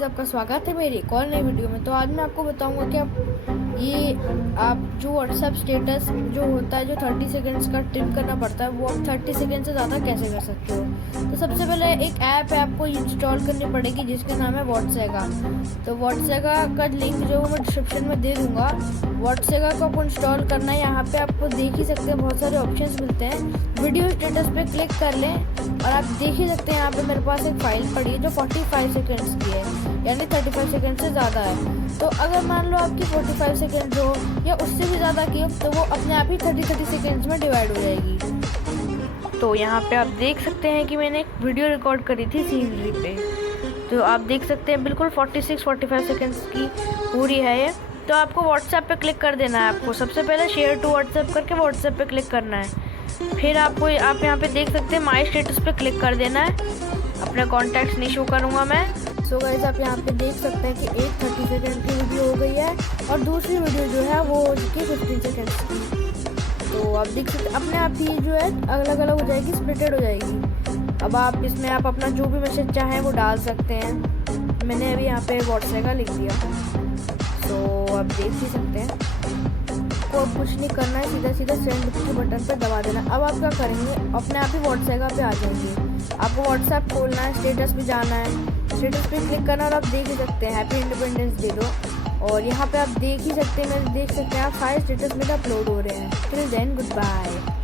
Guys, आपका स्वागत है मेरी एक और नई वीडियो में। तो आज मैं आपको बताऊंगा कि आप जो व्हाट्सएप स्टेटस जो होता है, जो 30 सेकंड्स का ट्रिम करना पड़ता है, वो आप 30 सेकंड से ज़्यादा कैसे कर सकते हो। तो सबसे पहले एक ऐप है आपको इंस्टॉल करनी पड़ेगी जिसका नाम है व्हाट्सएगा। तो व्हाट्सएगा का लिंक जो मैं डिस्क्रिप्शन में दे दूँगा। व्हाट्सएगा को आपको इंस्टॉल करना है। यहाँ पे आपको देख ही सकते हैं बहुत सारे ऑप्शंस मिलते हैं। वीडियो स्टेटस पे क्लिक कर लें और आप देख ही सकते हैं यहाँ पे मेरे पास एक फ़ाइल पड़ी है जो 45 सेकंड्स की है, यानी 35 सेकंड से ज़्यादा है। तो अगर मान लो आपकी 45 सेकंड हो या उससे भी ज़्यादा की हो तो वो अपने आप ही 30 सेकंड्स में डिवाइड हो जाएगी। तो यहाँ पे आप देख सकते हैं कि मैंने एक वीडियो रिकॉर्ड करी थी सीनरी पे। तो आप देख सकते हैं बिल्कुल 46-45 सेकंड्स की पूरी है ये। तो आपको व्हाट्सएप पे क्लिक कर देना है। आपको सबसे पहले शेयर टू व्हाट्सएप करके व्हाट्सएप पे क्लिक करना है। फिर आप यहाँ पे देख सकते हैं माई स्टेटस पे क्लिक कर देना है। अपने कॉन्टैक्ट्स नहीं शो करूँगा मैं। सो गाइस, आप यहाँ पे देख सकते हैं कि एक 30 सेकंड की वीडियो हो गई है और दूसरी वीडियो जो है वो हो चुकी है 15 सेकंड्स की। तो आप देख सकते अपने आप ही जो है अलग अलग हो जाएगी, स्प्लिटेड हो जाएगी। अब आप इसमें आप अपना जो भी मैसेज चाहें वो डाल सकते हैं। मैंने अभी यहाँ पे व्हाट्सएप लिख दिया। तो आप देख ही सकते हैं, को कुछ नहीं करना है, सीधा सीधा सेंड के बटन पर दबा देना। अब आप क्या करेंगे, अपने आप ही व्हाट्सएप पे आ जाएंगे। आपको व्हाट्सएप खोलना है, स्टेटस पे जाना है, स्टेटस पे क्लिक करना और आप देख ही सकते हैं हैप्पी इंडिपेंडेंस डे दो। और यहाँ पे आप देख ही सकते हैं, देख सकते हैं आप 5 स्टेटस मेरे अपलोड हो रहे हैं। Till then good bye.